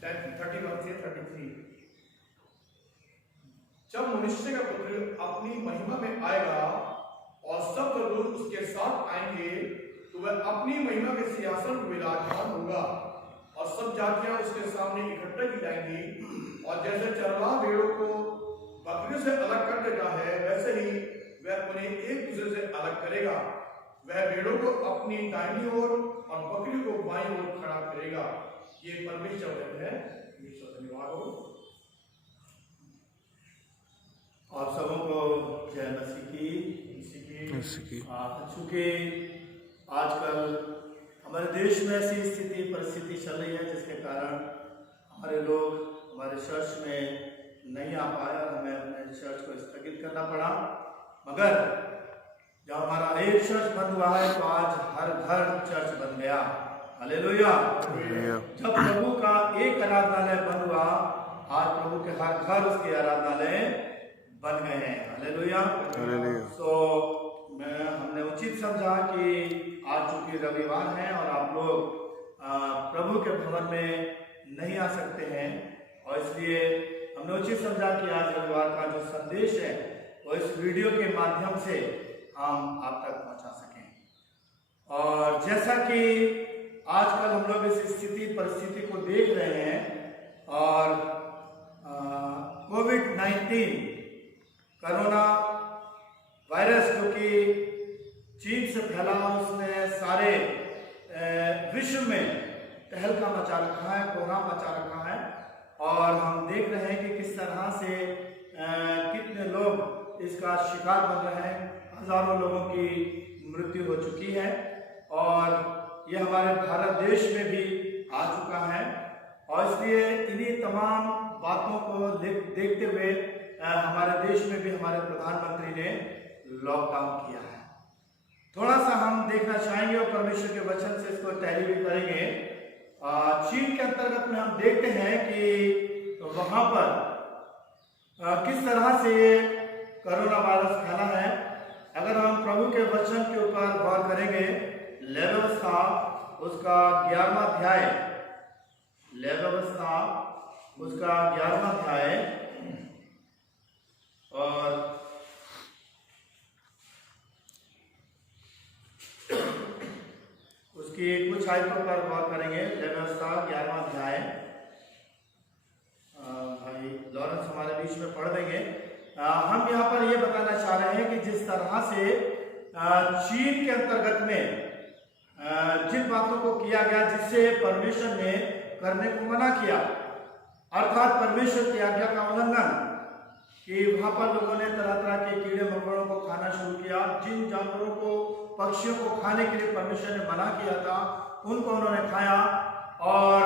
31 से 33। जब मनुष्य का पुत्र अपनी महिमा में आएगा और सब लोग उसके साथ आएंगे तो वह अपनी महिमा के सिंहासन पर विराजमान होगा और सब जातियां उसके सामने इकट्ठा की जाएंगी। और जैसे चरवाहा भेड़ों को बकरियों से अलग कर देता है वैसे ही वह उन्हें एक दूसरे से अलग करेगा। वह भेड़ों को अपनी दाहिनी ओर और बकरियों को बाईं ओर खड़ा करेगा। ये परमेश्वर वचन है। धन्यवाद हो। आप सबों को जय मसीह की। चूंकि आजकल हमारे देश में ऐसी स्थिति परिस्थिति चल रही है जिसके कारण हमारे लोग हमारे चर्च में नहीं आ पाए और हमें अपने चर्च को स्थगित करना पड़ा। मगर जब हमारा एक चर्च बंद हुआ है तो आज हर घर चर्च बन गया। हालेलुया। जब प्रभु का एक आराधनालय बंद हुआ आज प्रभु के हर घर उसके आराधनालय बन गए हैं। हालेलुया। हमने उचित समझा कि आज चूंकि रविवार है और आप लोग प्रभु के भवन में नहीं आ सकते हैं और इसलिए हमने उचित समझा कि आज रविवार का जो संदेश है वो इस वीडियो के माध्यम से हम आप तक पहुंचा सकें। और जैसा कि आजकल हम लोग इस स्थिति परिस्थिति को देख रहे हैं और कोविड-19 कोरोना वायरस जो कि चीन से फैला उसने सारे विश्व में तहलका मचा रखा है, कोहराम मचा रखा है। और हम देख रहे हैं कि किस तरह से कितने लोग इसका शिकार बन रहे हैं। हजारों लोगों की मृत्यु हो चुकी है और ये हमारे भारत देश में भी आ चुका है। और इसलिए इन्हीं तमाम बातों को देखते हुए हमारे देश में भी हमारे प्रधानमंत्री ने लॉकडाउन किया है। थोड़ा सा हम देखना चाहेंगे और परमेश्वर के वचन से इसको टैली भी करेंगे। चीन के अंतर्गत में हम देखते हैं कि वहां पर किस तरह से कोरोना वायरस फैला है। अगर हम प्रभु के वचन के ऊपर गौर करेंगे, लेव्यवस्था उसका 11वां अध्याय, लेव्यवस्था उसका 11वां अध्याय और उसकी कुछ आयतों पर गौर करेंगे। लेव्यवस्था 11वां अध्याय, भाई लॉरेंस हमारे बीच में पढ़ देंगे। हम यहाँ पर ये बताना चाह रहे हैं कि जिस तरह से चीन के अंतर्गत में जिन बातों को किया गया जिससे परमेश्वर ने करने को मना किया, अर्थात परमेश्वर की आज्ञा का उल्लंघन, कि वहां पर लोगों ने तरह तरह के कीड़े मकोड़ों को खाना शुरू किया। जिन जानवरों को पक्षियों को खाने के लिए परमेश्वर ने मना किया था उनको उन्होंने खाया। और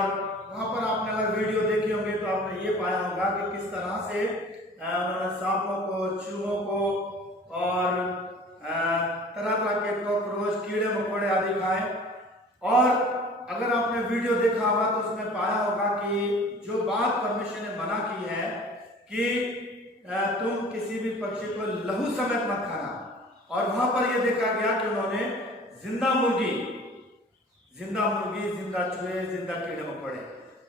वहां पर आपने अगर वीडियो देखी होगी तो आपने ये पाया होगा कि किस तरह से उन्होंने सांपों को, चूहों को और तरह तरह के कॉकरोच, कीड़े मकोड़े आदि खाए। और अगर आपने वीडियो देखा होगा तो उसमें पाया होगा कि जो बात परमेश्वर ने मना की है कि तुम किसी भी पक्षी को लहू समेत मत खाना, और वहां पर यह देखा गया कि उन्होंने जिंदा मुर्गी, जिंदा चूहे, जिंदा कीड़े मकोड़े,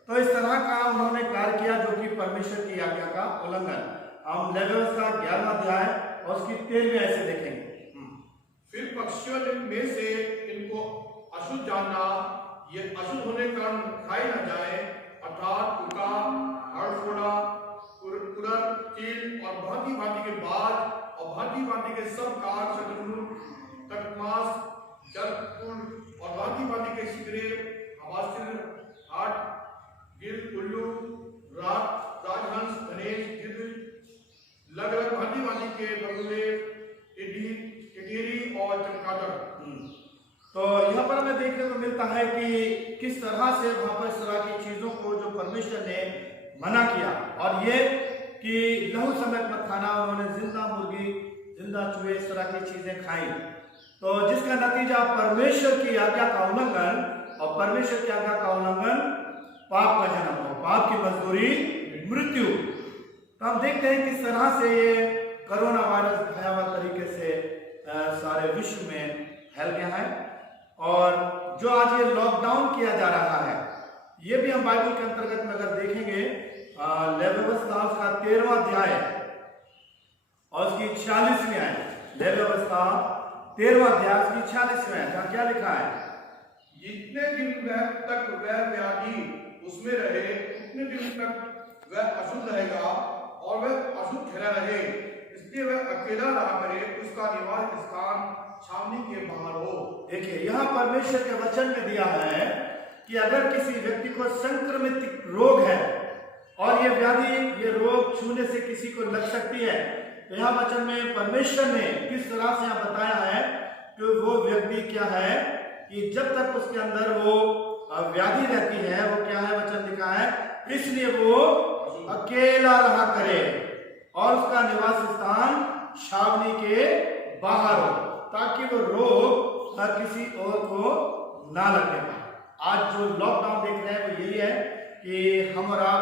तो इस तरह का उन्होंने कार्य किया जो कि परमेश्वर की आज्ञा का उल्लंघन। हम लेव्यवस्था 11वां अध्याय और उसकी 13वीं आयत से देखेंगे। फिर पक्षियों में से इनको अशुद्ध जानना, ये अशुद्ध होने के कारण खाए न जाए, अर्थात कुका, हड़फोड़ा, कुरर, चील और भांति भांति के बाज और भांति भांति के सब कार, शतुर, तकमास, जलकुंड और भांति भांति के शिकरे, हवासिर, हाट, गिर, उल्लू, राजहंस, धनेश, गिद्ध, लगभग भांति भांति के बगुले, टिटेरी और चमगादड़। तो यहाँ पर हमें देखने को मिलता है कि किस तरह से वहां पर इस तरह की चीजों को जो परमेश्वर ने मना किया, और ये कि लहू समेत मत खाना, उन्होंने जिंदा मुर्गी, जिंदा चूहे, इस तरह की चीजें खाई। तो जिसका नतीजा परमेश्वर की आज्ञा का उल्लंघन, और परमेश्वर की आज्ञा का उल्लंघन पाप का जन्म हो, पाप की मजदूरी मृत्यु। तो हम देखते हैं किस तरह से ये कोरोना वायरस भयावह तरीके से सारे विश्व में फैल गया है। और जो आज ये लॉकडाउन किया जा रहा है, ये भी हम बाइबल के अंतर्गत में अगर देखेंगे लेवी व्यवस्था उसका 13वां अध्याय और उसकी 46वीं आयत। लेवी व्यवस्था 13वां अध्याय उसकी 46वीं आयत, जहाँ क्या लिखा है? जितने दिन तक वह व्याधि उसमें रहे उतने दिन तक वह अशुद्ध रहेगा और वह अशुद्ध ठहरा रहे, इसलिए वह अकेला रहा करे, उसका निवास स्थान छावनी के बाहर हो। देखिए यहाँ परमेश्वर के वचन में दिया है कि अगर किसी व्यक्ति को संक्रमित रोग है और ये व्याधि, ये रोग छूने से किसी को लग सकती है, तो यहाँ वचन में परमेश्वर ने किस तरह से यहाँ बताया है कि वो व्यक्ति क्या है कि जब तक उसके अंदर वो व्याधि रहती है, वो क्या है, वचन लिखा है, इसलिए वो अकेला रहा करे और उसका निवास स्थान छावनी के बाहर हो, ताकि वो रोग किसी और को ना लगे। आज जो लॉकडाउन देख रहे हैं वो यही है कि हम और आप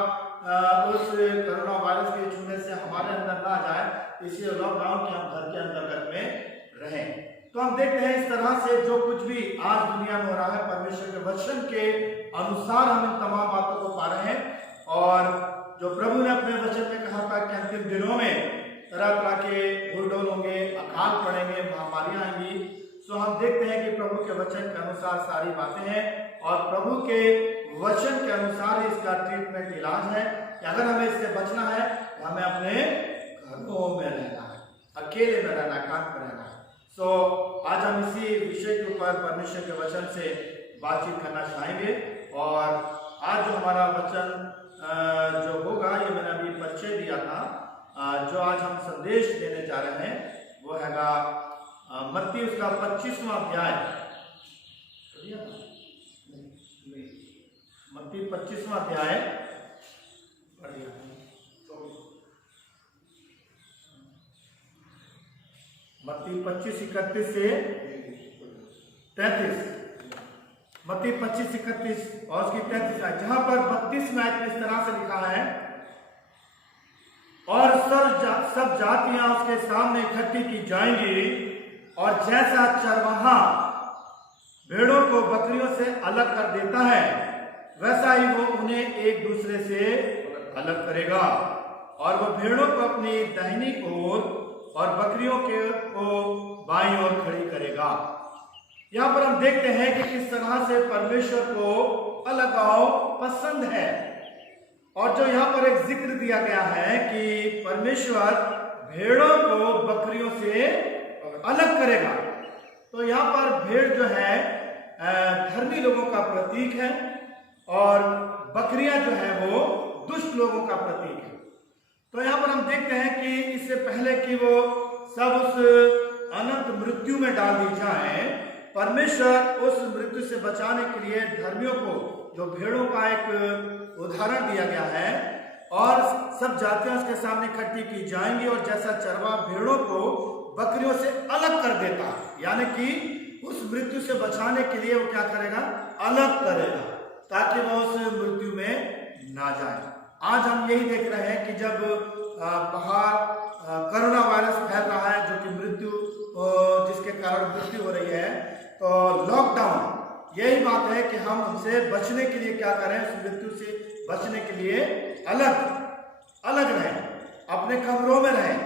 उस कोरोना वायरस के छूने से हमारे अंदर ना जाए, इसलिए लॉकडाउन के हम घर के अंतर्गत में रहें। तो हम देखते हैं इस तरह से जो कुछ भी आज दुनिया में हो रहा है, परमेश्वर के वचन के अनुसार हम इन तमाम बातों को पा रहे हैं। और जो प्रभु ने अपने वचन में कहा था कि अंतिम दिनों में तरह तरह के भूडोल होंगे, अकाल पड़ेंगे, महामारियां आएंगी, तो हम देखते हैं कि प्रभु के वचन के अनुसार सारी बातें हैं और प्रभु के वचन के अनुसार इसका ट्रीटमेंट, इलाज है कि अगर हमें इससे बचना है तो हमें अपने घरों में रहना है, अकेले में रहना, एकांत में रहना है। सो आज हम इसी विषय के ऊपर परमेश्वर के वचन से बातचीत करना चाहेंगे। और आज जो हमारा वचन जो होगा, ये मैंने अभी परिचय दिया था, जो आज हम संदेश देने जा रहे हैं वो हैगा मत्ती उसका 25वां अध्याय। मत्ती 25वां अध्याय मत्ती 25:31 से 33। मत्ती 25:31 और उसकी 33 आयत, जहां पर 32 आयत में इस तरह से लिखा है, और सब जातियां उसके सामने इकट्ठी की जाएंगी और जैसा चरवाहा भेड़ों को बकरियों से अलग कर देता है, वैसा ही वो उन्हें एक दूसरे से अलग करेगा, और वो भेड़ों को अपनी दाहिनी ओर और बकरियों को बाईं ओर खड़ी करेगा। यहाँ पर हम देखते हैं कि किस तरह से परमेश्वर को अलगाव पसंद है, और जो यहाँ पर एक जिक्र दिया गया है कि परमेश्वर भेड़ों को बकरियों से अलग करेगा। तो यहाँ पर भेड़ जो है धर्मी लोगों का प्रतीक है और बकरियां जो है वो दुष्ट लोगों का प्रतीक है। तो यहाँ पर हम देखते हैं कि इससे पहले कि वो सब उस अनंत मृत्यु में डाल दी जाए, परमेश्वर उस मृत्यु से बचाने के लिए धर्मियों को, जो भेड़ों का एक उदाहरण दिया गया है, और सब जातियां उसके सामने इकट्ठी की जाएंगी और जैसा चरवा भेड़ों को बकरियों से अलग कर देता है, यानी कि उस मृत्यु से बचाने के लिए वो क्या करेगा, अलग करेगा, ताकि वो उस मृत्यु में ना जाए। आज हम यही देख रहे हैं कि जब बाहर कोरोना वायरस फैल रहा है, जो कि जिसके कारण मृत्यु हो रही है, तो लॉकडाउन यही बात है कि हम उनसे बचने के लिए क्या करें, उस मृत्यु से बचने के लिए अलग रहें, अपने कमरों में रहें,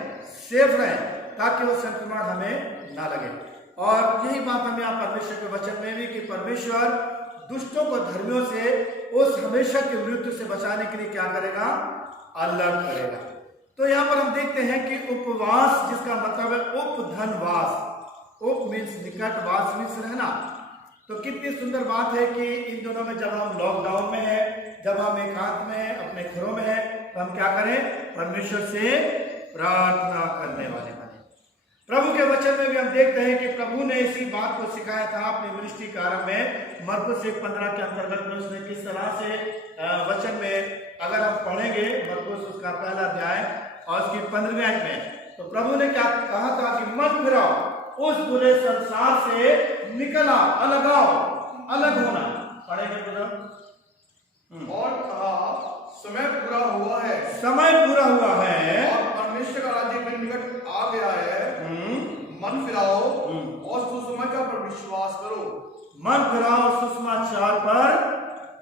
सेफ रहें, ताकि वो संक्रमण हमें ना लगे। और यही बात हम यहाँ परमेश्वर के वचन में भी कि परमेश्वर दुष्टों को धर्मियों से उस हमेशा की मृत्यु से बचाने के लिए क्या करेगा, अलग करेगा। तो यहाँ पर हम देखते हैं कि उपवास, जिसका मतलब है उपधनवास, उप मीन्स निकट, वास मीन्स रहना। तो कितनी सुंदर बात है कि इन दोनों में जब हम लॉकडाउन में है, जब हम एकांत में है, अपने घरों में है, तो हम क्या करें, परमेश्वर से प्रार्थना करने वाले बने। प्रभु के वचन में भी हम देखते हैं कि प्रभु ने इसी बात को सिखाया था अपने मिनिस्ट्री के आरंभ में। मरकुस 1:15 के अंतर्गत में उसने किस तरह से वचन में, अगर हम पढ़ेंगे मरकुस उसका पहला अध्याय और उसकी 15वीं आयत में, तो प्रभु ने क्या कहा था कि मन फिराओ, उस बुरे संसार से निकल आओ, अलग होना। पढ़ेंगे और कहा समय पूरा हुआ है, समय पूरा हुआ है और परमेश्वर का राज्य के निकट आ गया है। मन फिराओ और सुसमाचार पर विश्वास करो। मन फिराओ और सुसमाचार पर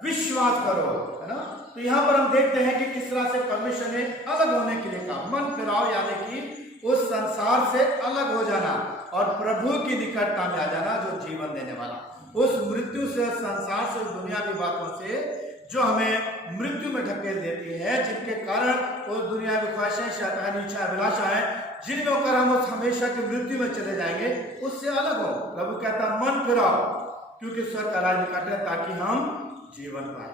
विश्वास करो, है ना। तो यहाँ पर हम देखते हैं कि किस तरह से परमेश्वर ने अलग होने के लिए कहा, मन फिराओ, यानी कि उस संसार से अलग हो जाना और प्रभु की निकटता में आ जाना, जो जीवन देने वाला, उस मृत्यु से, संसार से, दुनियावी बातों से जो हमें मृत्यु में ढकेल देती है, जिनके कारण उस दुनियावी ख्वाहिशें, शैतानी इच्छा, अभिलाषा है, जिनमें होकर हम उस हमेशा की मृत्यु में चले जाएंगे, उससे अलग हो। प्रभु कहता है मन फिराओ, क्योंकि स्वर्ग का राज्य निकट है, ताकि हम जीवन पाए।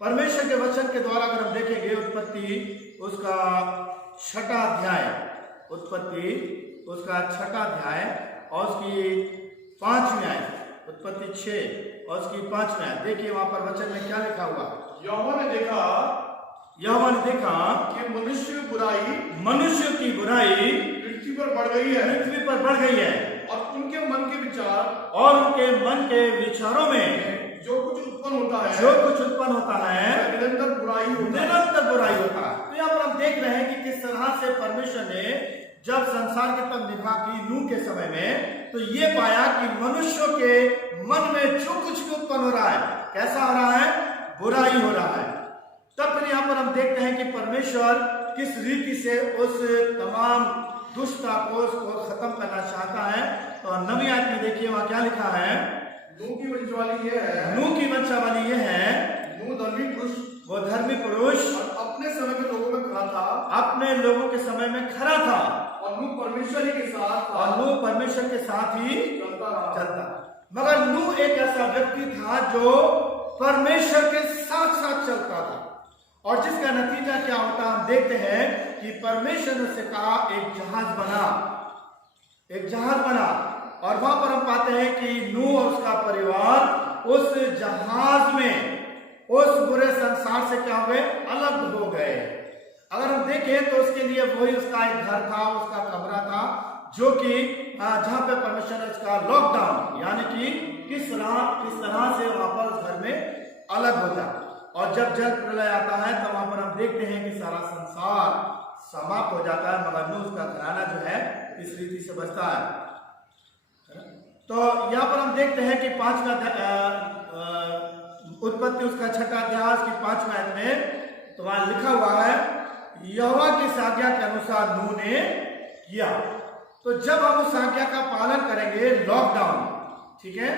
परमेश्वर के वचन के द्वारा अगर हम देखेंगे उत्पत्ति उसका 6वां अध्याय, उत्पत्ति उसका 6वां अध्याय और उसकी 5वीं आयत, उत्पत्ति 6 और उसकी 5वीं आयत, देखिए वहां पर वचन में क्या लिखा हुआ। यहोवा ने देखा कि मनुष्य की बुराई पृथ्वी पर बढ़ गई है और उनके मन के विचारों में जो कुछ उत्पन्न होता है निरंतर बुराई होता है। तो यहाँ पर हम देख रहे हैं कि किस तरह से परमेश्वर ने जब संसार की तब निभा की नूह के समय में, तो ये पाया कि मनुष्यों के मन में जो कुछ भी उत्पन्न हो रहा है, कैसा हो रहा है, बुराई हो रहा है। तब फिर यहाँ पर हम देखते हैं कि परमेश्वर किस रीति से उस तमाम दुष्टता को खत्म करना चाहता है। तो 9वीं आयत में देखिए वहां क्या लिखा है। नूह की वंशावली ये है, नूह धर्मी पुरुष और अपने समय के लोगों में खरा था और नूह परमेश्वर के साथ ही चलता। मगर नूह एक ऐसा व्यक्ति था जो परमेश्वर के साथ साथ चलता था, और जिसका नतीजा क्या होता हम देखते हैं कि परमेश्वर ने उससे कहा एक जहाज बना, और वहां पर हम पाते हैं कि नूह और उसका परिवार उस जहाज में उस बुरे संसार से क्या हो गए, अलग हो गए। अगर हम देखें तो उसके लिए वही उसका एक घर था, उसका कमरा था, जो कि जहां पे परमेश्वर ने उसका लॉकडाउन, यानी कि किस तरह से वापस घर में अलग हो जाए। और जब जल प्रलय आता है तो वहां पर हम देखते हैं कि सारा संसार समाप्त हो जाता है, मगर नूह उसका घराना जो है इस रीति से बचता है। तो यहाँ पर हम देखते हैं कि 5वां उत्पत्ति उसका 6वां अध्याय की 5वां आयत में तो वहां लिखा हुआ है, यहोवा की आज्ञा के अनुसार नूह ने किया। तो जब हम उस आज्ञा का पालन करेंगे, लॉकडाउन, ठीक है,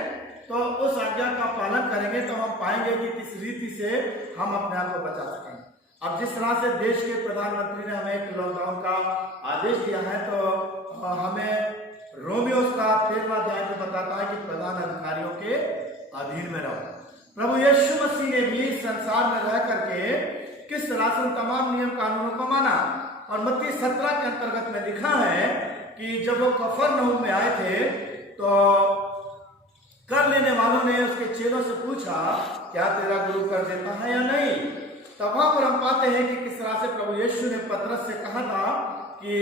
तो उस आज्ञा का पालन करेंगे तो हम पाएंगे कि किस रीति से हम अपने आप को बचा सकेंगे। अब जिस तरह से देश के प्रधानमंत्री ने हमें एक लॉकडाउन का आदेश दिया है, तो हमें रोमियोस का 13वां अध्याय में बताता है कि प्रधान अधिकारियों के अधीन में रहो। प्रभु यीशु मसीह ने भी संसार में रह करके किस तरह से तमाम नियम कानूनों को माना, और मत्ती 17 के अंतर्गत में लिखा है कि जब वो कफरनहूम में आए थे तो कर लेने वालों ने उसके चेलों से पूछा, क्या तेरा गुरु कर देता है या नहीं। तब वहां पर हम पाते हैं कि किस तरह से प्रभु यीशु ने पतरस से कहा था कि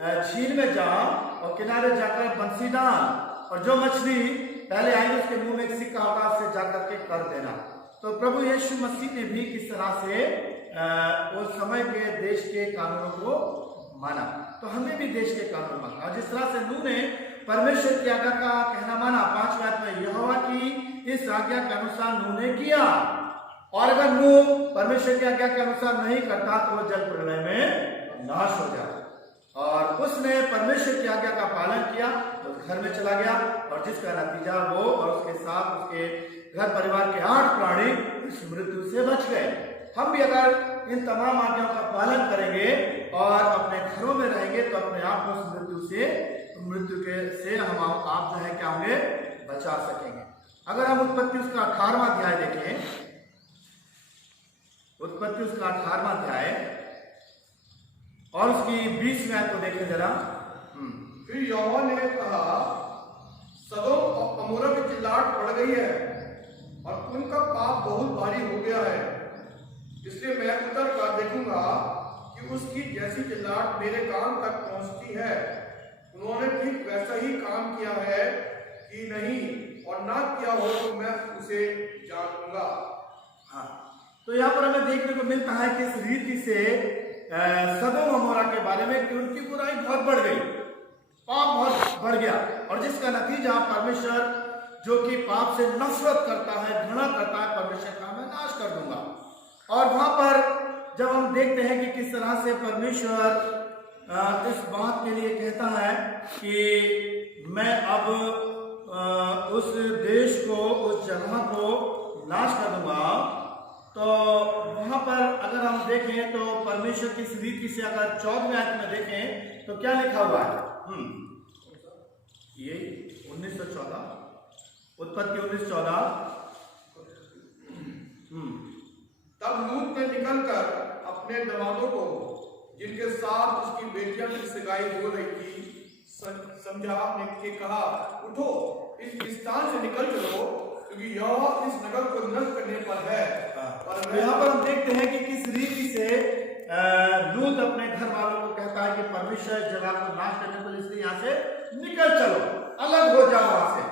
झील में जा और किनारे जाकर बंसी डाल, और जो मछली पहले आएगी उसके मुंह में एक सिक्का होगा, उससे जाकर के कर देना। तो प्रभु यीशु मसीह ने भी किस तरह से उस समय के देश के कानूनों को माना, तो हमें भी देश के कानून माना। और जिस तरह से नूह ने परमेश्वर की आज्ञा का कहना माना, 5वां आयत में यहोवा की इस आज्ञा के अनुसार नूह ने किया, और अगर नूह परमेश्वर की आज्ञा के अनुसार नहीं करता तो वो जल प्रलय में नाश हो जाता। और उसने परमेश्वर की आज्ञा का पालन किया, तो घर में चला गया, और जिसका नतीजा वो और उसके साथ उसके घर परिवार के 8 प्राणी इस मृत्यु से बच गए। हम भी अगर इन तमाम आज्ञाओं का पालन करेंगे और अपने घरों में रहेंगे तो अपने आप को उस मृत्यु से हम आप जो है क्या होंगे, बचा सकेंगे। अगर हम उत्पत्ति उसका 18वां अध्याय देखें, उत्पत्ति उसका 18वां अध्याय और उसकी 20वीं आयत को देखें जरा। फिर यहोवा ने कहा, सदोम और अमोरा की चिल्लाहट बढ़ गई है और उनका पाप बहुत भारी हो गया है, इसलिए मैं उतर कर देखूंगा कि उसकी जैसी चिल्लाहट मेरे कान तक पहुंचती है। उन्होंने ठीक वैसा ही काम किया है कि नहीं, और ना किया हो तो मैं उसे जान लूंगा। हाँ, तो यहाँ पर हमें देखने को मिलता है कि इस रीति से सदोम अमोरा के बारे में कि उनकी बुराई बहुत बढ़ गई, पाप बहुत बढ़ गया, और जिसका नतीजा परमेश्वर जो कि पाप से नफरत करता है, घृणा करता है, परमेश्वर का मैं नाश कर दूंगा। और वहां पर जब हम देखते हैं कि किस तरह से परमेश्वर इस बात के लिए कहता है कि मैं अब उस देश को, उस जगह को नाश कर दूंगा, तो वहां पर अगर हम देखें तो परमेश्वर किस रीति से, अगर 14वें आयत में देखें तो क्या लिखा हुआ है, ये 1914, उत्पत्ति 19:14। तब लूत ने निकलकर अपने दमादों को, जिनके साथ उसकी बेटियां की सगाई हो रही थी, समझाने के कहा, उठो इस स्थान से निकल चलो, क्योंकि यह इस नगर को नष्ट करने पर है। और यहाँ पर हम देखते हैं कि किस रीति से लूत अपने घर वालों को कहता है कि परमेश्वर इस जगह को नाश करने पर, इसलिए यहाँ से निकल चलो, अलग हो जाओ, वहां से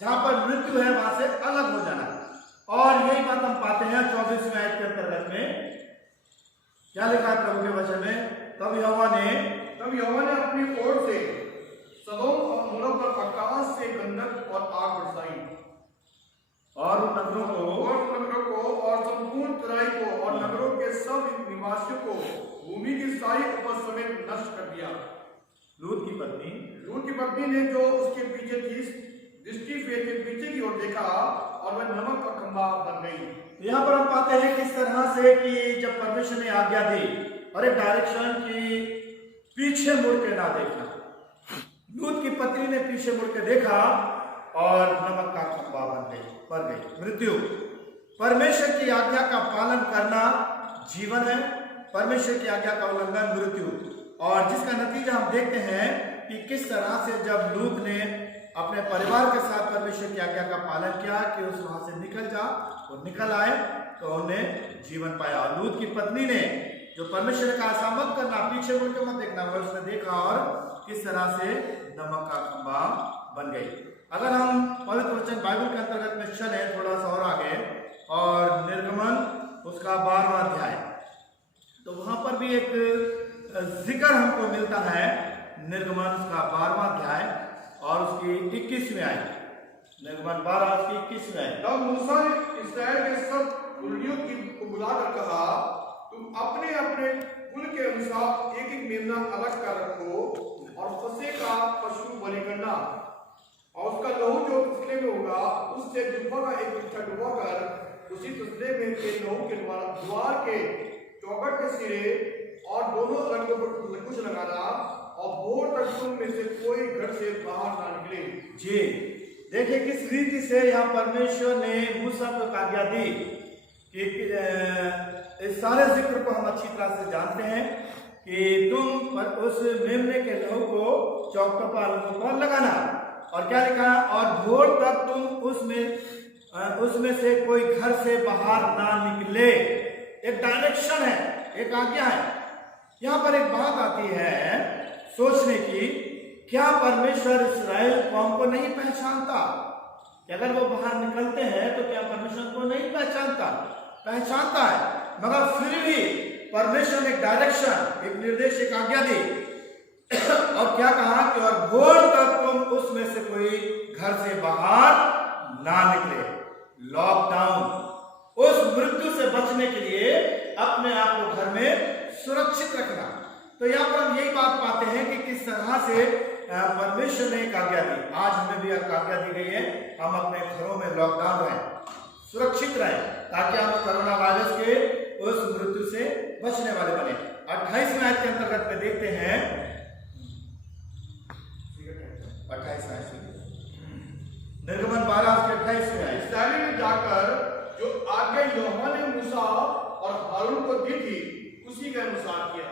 जहां पर मृत्यु है वहां से अलग हो जाना। और यही बात हम पाते हैं 24वें आयत के अंतर्गत में, क्या लिखा है प्रभु के वचन में, तब यहोवा ने अपनी ओर से सदोम और अमोरा पर आकाश से गंधक और आग बरसाई, और उन नगरों को और संपूर्ण तराई को और नगरों के सब निवासियों को भूमि की सारी उपज समेत नष्ट कर दिया। लूत की पत्नी ने जो उसके पीछे थी, दृष्टि फेर के पीछे की ओर देखा और वह नमक का खंभा बन गई। यहाँ पर हम पाते हैं किस तरह से कि जब परमेश्वर ने आज्ञा दी और एक डायरेक्शन की पीछे मुड़ के ना देखना, लूत की पत्नी ने पीछे मुड़ के देखा और नमक का खंभा बन गई मृत्यु। परमेश्वर की आज्ञा का पालन करना जीवन है, परमेश्वर की आज्ञा का उल्लंघन मृत्यु। और जिसका नतीजा हम देखते हैं कि किस तरह से जब लूत ने अपने परिवार के साथ परमेश्वर की आज्ञा का पालन किया कि उस वहां से निकल जा, वो निकल आए तो उन्हें जीवन पाया। और लूत की पत्नी ने जो परमेश्वर का आशा मत करना, पीछे मुड़ के मत देखना, वो उसने देखा और किस तरह से नमक का खंभा बन गई। अगर हम पवित्र वचन बाइबल के अंतर्गत में चले थोड़ा सा और आगे, और निर्गमन उसका 12वां अध्याय, तो वहां पर भी एक जिक्र हमको मिलता है, निर्गमन उसका 12वां अध्याय और उसकी 21वीं आयत, निर्गमन 12 उसकी 21वीं आयत। तब मूसा ने इस्राएल के सब कुलियों को बुलाकर कहा, तुम अपने अपने कुल के अनुसार एक एक मेमना अलग कर रखो और फसे का पशु बलि करना, और उसका लहू जो तसले में होगा उससे जुब्बा का एक गुच्छा डुबा कर उसी तसले में के लहू के द्वार के चौखट के सिरे और दोनों रंगों पर कुछ लगाना, और भोर तक तुम में से कोई घर से बाहर ना निकले। जी देखिए किस रीति से यहाँ परमेश्वर ने मूसा को आज्ञा दी कि इस सारे जिक्र को हम अच्छी तरह से जानते हैं कि तुम उस मेमने के लहू को चौखटों पर लगाना, और क्या लिखा है, और भोर तक तुम उसमें से कोई घर से बाहर ना निकले। एक डायरेक्शन है, एक आज्ञा है। यहाँ पर एक बात आती है सोचने की, क्या परमेश्वर इस्राएल कौम को नहीं पहचानता? कि अगर वो बाहर निकलते हैं तो क्या परमेश्वर को नहीं पहचानता? पहचानता है, मगर फिर भी परमेश्वर ने एक डायरेक्शन, एक निर्देश, एक आज्ञा दी और क्या कहा कि और भोर तक तुम उसमें से कोई घर से बाहर ना निकले। लॉकडाउन, उस मृत्यु से बचने के लिए अपने आप को घर में सुरक्षित रखना। तो यहाँ पर हम यही बात पाते हैं कि किस तरह से परमेश्वर ने एक आज्ञा दी। आज हमें भी एक आज्ञा दी गई है, हम अपने घरों में लॉकडाउन रहें, सुरक्षित रहें, ताकि हम कोरोना वायरस के उस मृत्यु से बचने वाले बने। 28वें आयत के अंतर्गत में देखते हैं, 28वें आयत, निर्गमन 12 के 28वें आयत। इस्राएल में जाकर जो आज्ञा यहोवा ने मूसा और हारून को दी थी उसी के अनुसार किया।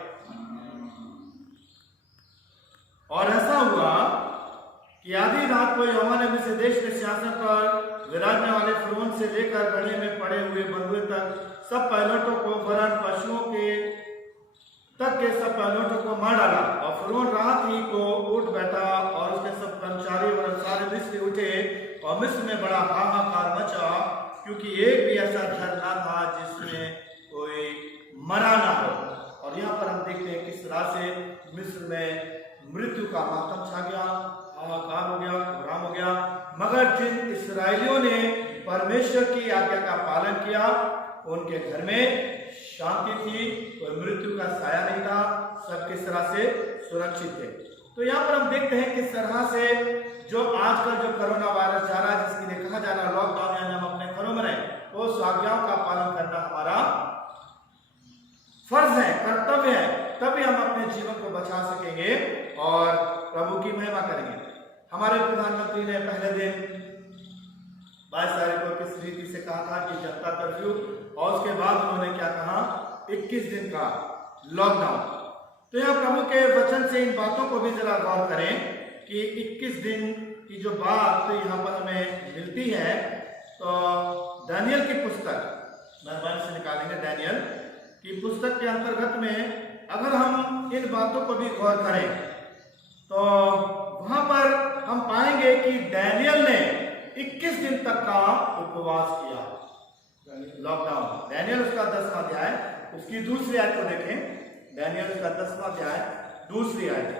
और ऐसा हुआ कि आधी रात को यहोवा ने मिस्र देश के सिंहासन पर विराजने वाले फिरौन से लेकर गड्ढे में पड़े हुए बंधुए तक सब पहिलौठों को, वरन पशुओं के तक के सब पहिलौठों को मार डाला। और फिरौन रात ही को उठ बैठा और उसके सब कर्मचारी और सारे मिस्र उठे, और मिस्र में बड़ा हाहाकार मचा, क्योंकि एक भी ऐसा घर ना था जिसमें कोई मरा ना हो। और यहाँ पर हम देखते हैं किस तरह से मिस्र में मृत्यु का मातम छा गया, हाहाकार हो गया, घबराहट हो गया। मगर जिन इसराइलियों ने परमेश्वर की आज्ञा का पालन किया उनके घर में शांति थी, कोई मृत्यु का साया नहीं था, सब किस तरह से सुरक्षित थे। तो यहाँ पर हम देखते हैं किस तरह से जो आजकल जो कोरोना वायरस जा रहा है, जिसके लिए कहा जा रहा है लॉकडाउन, यानी हम अपने घरों में रहें, तो उस आज्ञाओं का पालन करना हमारा फर्ज है, कर्तव्य है, तभी हम अपने जीवन को बचा सकेंगे और प्रभु की महिमा करेंगे। हमारे प्रधानमंत्री ने पहले दिन 22 तारीख को किस रीति से कहा था कि जनता कर्फ्यू, और उसके बाद उन्होंने क्या कहा, 21 दिन का लॉकडाउन। तो यह प्रभु के वचन से इन बातों को भी जरा गौर करें कि 21 दिन की जो बात यहाँ पर हमें मिलती है, तो दानियल की पुस्तक मेहरबानी से निकालेंगे, दानियल की पुस्तक के अंतर्गत में अगर हम इन बातों को भी गौर करें तो वहां पर हम पाएंगे कि दानियल ने 21 दिन तक का उपवास किया, लॉकडाउन। दानियल उसका 10वां अध्याय, उसकी दूसरी आयत को देखें, दानियल उसका 10वां अध्याय दूसरी आयत।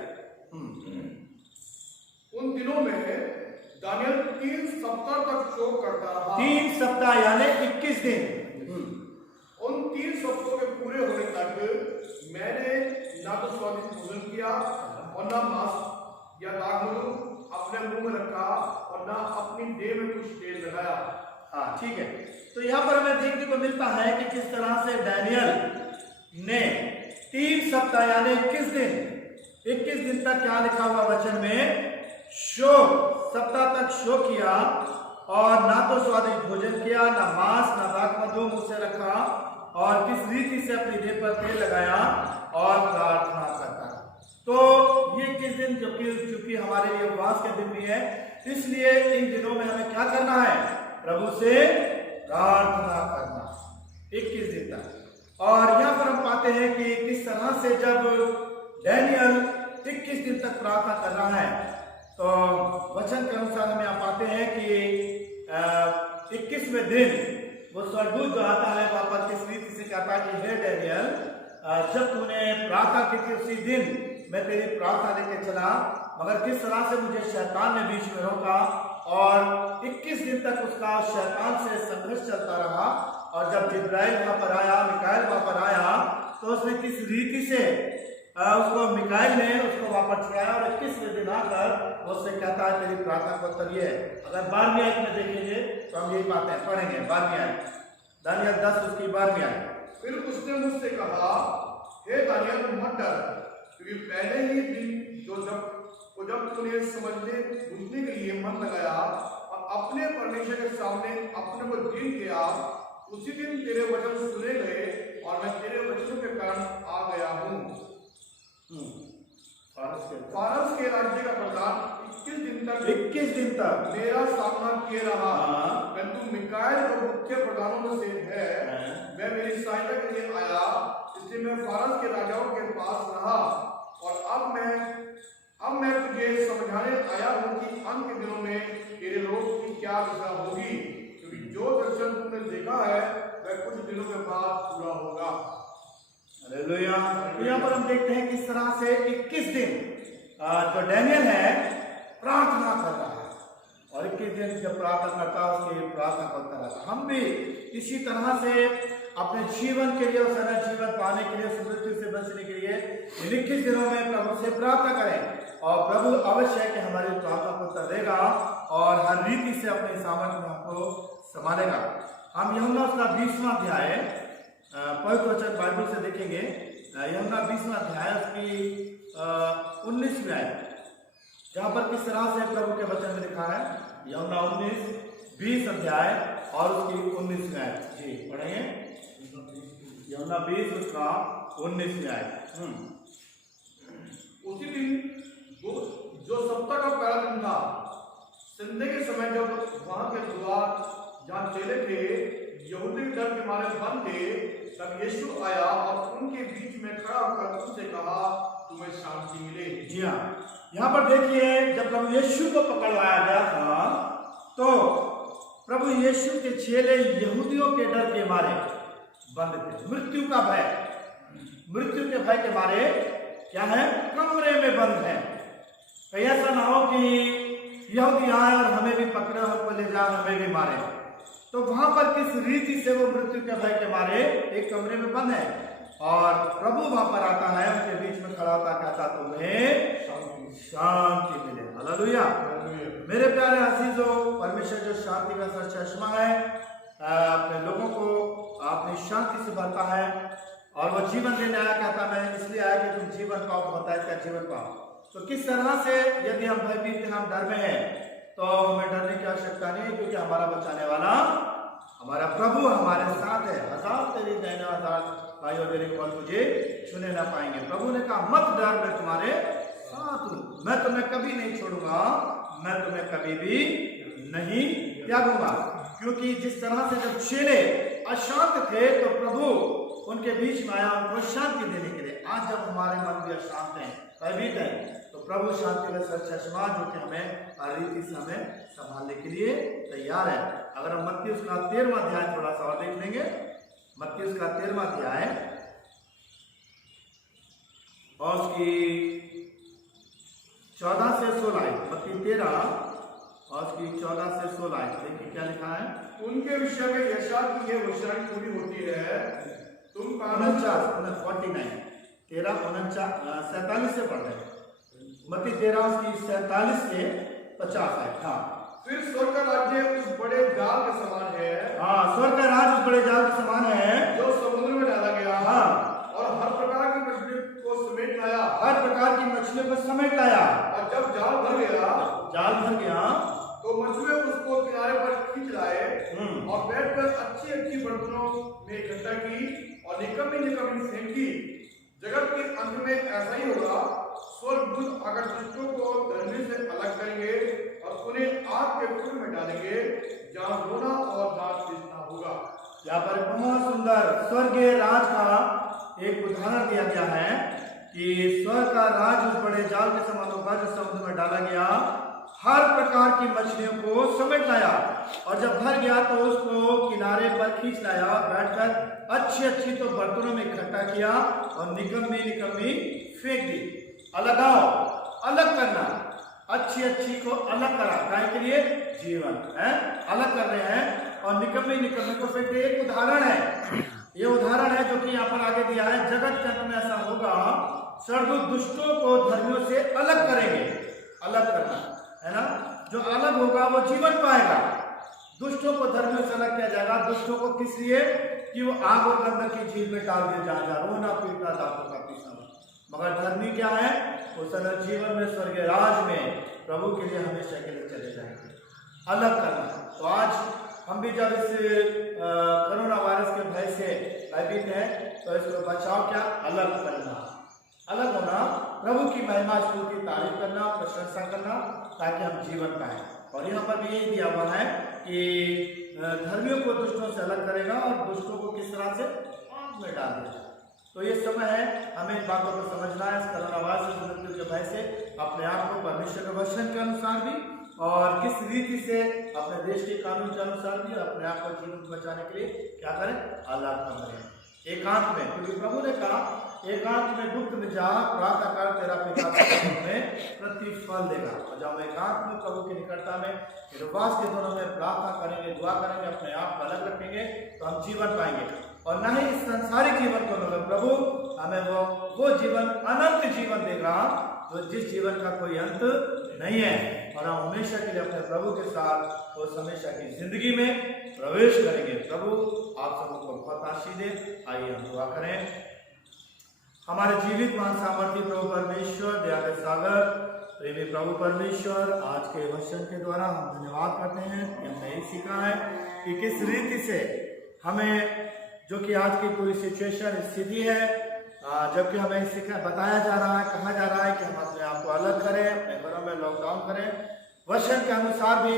उन दिनों में दानियल 3 सप्ताह तक शोक करता रहा। 3 सप्ताह यानी 21 दिन। उन 3 सप्ताहों के पूरे होने तक मैंने ना तो स्वादिष्ट भोजन किया और ना मांस या दाखमधु अपने मुंह में रखा और ना अपनी देह में कुछ तेल लगाया। हाँ, ठीक है। तो यहाँ पर हमें देखने को मिलता है कि किस तरह से दानियल ने 3 सप्ताह यानी 21 दिन तक क्या लिखा हुआ वचन में, शोक, सप्ताह तक शोक किया और ना तो स्वादिष्ट भोजन किया, ना मांस, ना दाखमधु मुंह से रखा, और किस रीति से अपनी देह पर तेल लगाया और प्रार्थना करता। तो ये किस दिन, चूंकि हमारे लिए उपवास के दिन भी है, इसलिए इन दिनों में हमें क्या करना है, प्रभु से प्रार्थना करना 21 दिन तक। और यहाँ पर हम पाते हैं कि किस तरह से जब दानियल 21 दिन तक प्रार्थना कर रहा है, तो वचन के अनुसार हम यहाँ पाते हैं कि 21वें दिन वो स्वर्गदूत जो आता है वहां पर किस रीति से कहता है कि हे दानियल, जब तूने प्रार्थना की थी उसी दिन मैं तेरी प्रार्थना लेके चला, मगर किस तरह से मुझे शैतान ने बीच में रोका और 21 दिन तक उसका शैतान से संघर्ष चलता रहा। और जब जिब्राइल वहां पर आया, मिकाएल वहां पर आया, तो उसने किस रीति से उसको मिकाएल ने उसको वापस छुड़ाया और 21वें दिन आकर उससे कहता है तेरी प्रार्थना का उत्तर ये है। अगर 12वीं आयत में देखेंगे तो हम यही बातें पढ़ेंगे, 12वीं आयत, दानियल 10 उसकी 12वीं आयत। फिर उसने मुझसे कहा, हे दानियल मत डर, क्योंकि पहले ही दिन जब तूने समझने बुझने के लिए मन लगाया और अपने परमेश्वर के सामने अपने को दीन किया, उसी दिन तेरे वचन सुने गए और मैं तेरे वचनों के कारण आ गया हूँ। फारस के राज्य का प्रधान 21 दिन तक मेरा सामना किए रहा, परंतु मिकाएल जो मुख्य प्रधानों में से है, मैं मेरी सहायता के लिए आया, इसलिए मैं फारस के राजाओं के पास रहा। और अब मैं तुझे समझाने आया हूँ कि अंत के दिनों में तेरे लोग की क्या दशा होगी, क्योंकि जो दर्शन तुमने देखा है वह कुछ दिनों के बाद पूरा होगा। हालेलुया। यहाँ पर हम देखते हैं किस तरह से 21 दिन जो दानियल है प्रार्थना कर रहा है, और 21 दिन जब प्रार्थना करता है उसकी प्रार्थना करता रहता। हम भी इसी तरह से अपने जीवन के लिए, उस अनंत जीवन पाने के लिए, मृत्यु से बचने के लिए 21 दिनों में प्रभु से प्रार्थना करें, और प्रभु अवश्य है कि हमारी प्रार्थना को उत्तर देगा और हर रीति से अपने सामर्थ्य में हमको संभालेगा। हम यूहन्ना उसका 20वां अध्याय पवित्र वचन बाइबल से देखेंगे, यूहन्ना 20वां अध्याय उसकी 19वीं आयत, जहां पर किस तरह से प्रभु के वचन में लिखा है, यूहन्ना 19-20 अध्याय और उसकी 19वीं आयत। जी पढ़ेंगे, यूहन्ना 20 उसका 19वीं आयत। उसी दिन जो सप्ताह का पहला दिन था, संडे के समय जब वहां के द्वार जहाँ चेले थे यहूदी डर के मारे बंद थे, तब यीशु आया और उनके बीच में खड़ा होकर उनसे कहा, तुम्हें शांति मिले। जी हाँ, यहाँ पर देखिए, जब प्रभु यीशु को पकड़वाया गया था तो प्रभु यीशु के चेले यहूदियों के डर के मारे बंद थे, मृत्यु के भय के मारे क्या है, कमरे में बंद है। कहीं ऐसा ना हो कि यहूदी आए और हमें भी पकड़े और को ले जाए, हमें भी मारे। तो वहां पर किस रीति से वो मृत्यु के भय के मारे एक कमरे में बंद है, और प्रभु वहां पर आता है, उनके बीच में खड़ा होता, कहता तुम्हें शांति मिले। हालेलुया। मेरे प्यारे अजीजों, परमेश्वर जो शांति का चश्मा है, अपने लोगों को अपनी शांति से भरता है, और वो जीवन देने आया, कहता मैं इसलिए आया कि तुम जीवन पाओ, बताया क्या जीवन पाओ। तो किस तरह से यदि हम भयभीत, हम डर में हैं, तो हमें डरने की आवश्यकता नहीं, क्योंकि हमारा बचाने वाला हमारा प्रभु हमारे साथ है। हजार तेरी दैना हजार भाइयों तेरे कौन तुझे छूने ना पाएंगे। प्रभु ने कहा मत डर, मैं तुम्हारे साथ हूं, मैं तुम्हें कभी नहीं छोड़ूंगा, मैं तुम्हें कभी भी नहीं त्यागूंगा। क्योंकि जिस तरह से जब चेले अशांत थे, तो प्रभु उनके बीच में आया उनको शांति देने के लिए। आज जब हमारे मन भी अशांत हैं, भयभीत है, तो प्रभु शांति का चश्मा जो कि हमें हर रीति से हमें संभालने के लिए तैयार है। अगर हम मत्ती उसका 13वां अध्याय थोड़ा सा और देख लेंगे, मत्ती उसका 13वां अध्याय और उसकी 14 से 16, मत्ती 13 और उसकी 14 से 16, देखिए क्या लिखा है। उनके विषय में यशा की ये भविष्यवाणी पूरी होती है, तुम 49 13 47 से पढ़ रहे, मत्ती 13 उसकी 47 से 50 है। हाँ, फिर स्वर्ग का राज्य उस बड़े जाल के समान है। हाँ, स्वर्ग का राज्य उस बड़े जाल के समान है जो समुद्र में डाला गया। हाँ, और हर प्रकार की मछली को समेट लाया। हर प्रकार की मछलियों को समेट लाया। और जब जाल भर गया, तो मछुए उसको किनारे पर खींच लाए और बैठकर अच्छी अच्छी बर्तनों में इकट्ठा की और निकम्मी फेंकी। जगत के अंत में ऐसा ही होगा, स्वर्गदूत अगर दुष्टों को धर्मी से अलग करेंगे और उन्हें आग के कुंड में डालेंगे, जहाँ रोना और दांत पीसना होगा। यहाँ पर बहुत सुंदर स्वर्गीय राज का एक उदाहरण दिया गया है कि स्वर्ग का राज उस बड़े जाल के समान होगा जो समुद्र में डाला गया, हर प्रकार की मछलियों को समेट लाया, और जब भर गया तो उसको किनारे पर खींच लाया और बैठकर अच्छी अच्छी तो बर्तनों में इकट्ठा किया और निकम्मी फेंक दी। अलग करना, अच्छी अच्छी को अलग करा, गाय के लिए जीवन है, अलग कर रहे हैं, और निकम्मी को फेंक दे। एक उदाहरण है, ये उदाहरण है जो कि यहाँ पर आगे दिया है। जगत के अंत में ऐसा होगा, स्वर्गदूत दुष्टों को धर्मियों से अलग करेंगे। अलग करना है ना, जो अलग होगा वो जीवन पाएगा। दुष्टों को धर्मियों से अलग किया जाएगा। दुष्टों को किस लिए? कि वो आग और गंधक की झील में डाल दिए जाएगा, रोना पीटना दांतों का पीसना। मगर धर्मी क्या है? वो सदा जीवन में स्वर्गीय राज में प्रभु के लिए हमेशा के लिए चले जाएंगे। अलग करना। तो आज हम भी जब इस कोरोना वायरस के भय से भयभीत हैं, तो इसको बचाव क्या? अलग करना, अलग होना, प्रभु की महिमा स्तुति तारीफ करना, प्रशंसा करना, ताकि हम जीवन पाएं। और यहाँ पर भी यही दिया हुआ है कि धर्मियों को दुष्टों से अलग करेगा और दुष्टों को किस तरह से आग में डाल देगा। तो ये समय है हमें इन बातों को समझना है। इस कोरोना वायरस मृत्यु के भय से अपने आप को परमेश्वर के वचन के अनुसार भी और किस रीति से अपने देश के कानून के अनुसार भी अपने आप को जीवन बचाने के लिए क्या करें? अलग करें, एकांत में। क्योंकि प्रभु ने कहा एकांत में गुप्त में जा प्रार्थना कर, तेरा पिता में प्रतिफल देगा। और जब हम एकांत में प्रभु की निकटता में उपवास के दिनों में प्रार्थना करेंगे, दुआ करेंगे, अपने आप को अलग रखेंगे, तो हम जीवन पाएंगे। और न ही इस संसारिक जीवन को मिलेगा, प्रभु हमें वो जीवन, अनंत जीवन देगा, जो जिस जीवन का कोई अंत नहीं है। और हम हमेशा के लिए अपने प्रभु के साथ उस हमेशा की जिंदगी में प्रवेश करेंगे। प्रभु आप सबको बहुत आशीष दे। आइए हम दुआ करें। हमारे जीवित महान सामर्थ्य प्रभु परमेश्वर, दया के सागर, प्रेमी प्रभु परमेश्वर, आज के वचन के द्वारा हम धन्यवाद करते हैं कि हमने यही सीखा है कि किस रीति से हमें, जो कि आज की पूरी सिचुएशन स्थिति है, जबकि हमें बताया जा रहा है, कहा जा रहा है कि हम अपने आप को अलग करें, अपने घरों में लॉकडाउन करें। वचन के अनुसार भी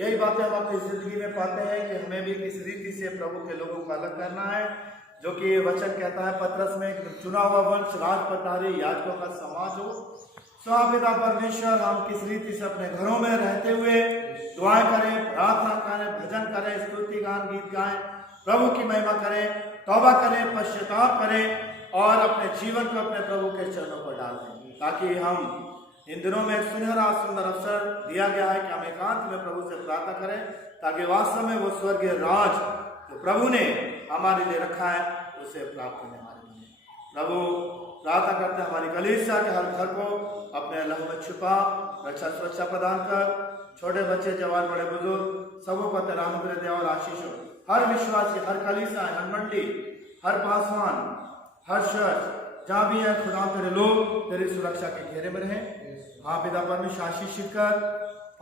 यही बातें हम अपनी जिंदगी में पाते हैं कि हमें भी किस रीति से प्रभु के लोगों को अलग करना है। जो कि वचन कहता है पतरस में, चुना हुआ वंश, राजपटारी, याजकों का समाज हो। पिता परमेश्वर, हम किस रीति से अपने घरों में रहते हुए दुआएं करें, प्रार्थना करें, भजन करें, स्तुति गान, गीत गाएं, प्रभु की महिमा करें, तौबा करें, पश्चाताप करें और अपने जीवन को अपने प्रभु के चरणों पर डाल दें, ताकि हम इन दिनों में एक सुनहरा सुंदर अवसर दिया गया है कि हम एकांत में प्रभु से प्रार्थना करें, ताकि वास्तव में वो स्वर्गीय राज जो प्रभु ने हमारे लिए रखा है उसे प्राप्त करने हमारे लिए। प्रभु प्रार्थना करते हैं हमारी कलीसिया के हर घर को अपने लहू में छुपा, रक्षा सुरक्षा प्रदान कर, छोटे बच्चे जवान बड़े बुजुर्ग सबों पर तेरा अनुग्रह दे और आशीष हो। हर विश्वास की, हर कलीसिया, हर मंडी, हर पासवान, हर शहर जहाँ भी है खुदा तेरे लोग तेरी सुरक्षा के घेरे में रहें। हाँ पिता परमेश्वर आशीषित कर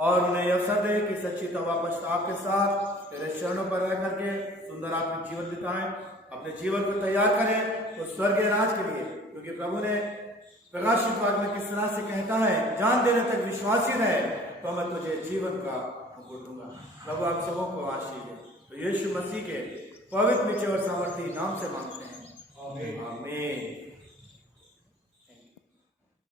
और उन्हें यह अवसर दे कि सच्ची तौबा पश्चाताप के साथ तेरे चरणों पर रह करके सुंदर आत्मिक जीवन बिताएं, अपने जीवन को तैयार करें उस स्वर्गीय राज के लिए, क्योंकि प्रभु ने प्रकाशित वाक्य में किस तरह से कहता है, जान देने तक विश्वासी रहे तो मैं तुझे जीवन का मुकुट दूंगा। प्रभु आप सबों को आशीष दे। तो यीशु मसीह के पवित्र नीचे और सामर्थी नाम से मांगते हैं, आमीन।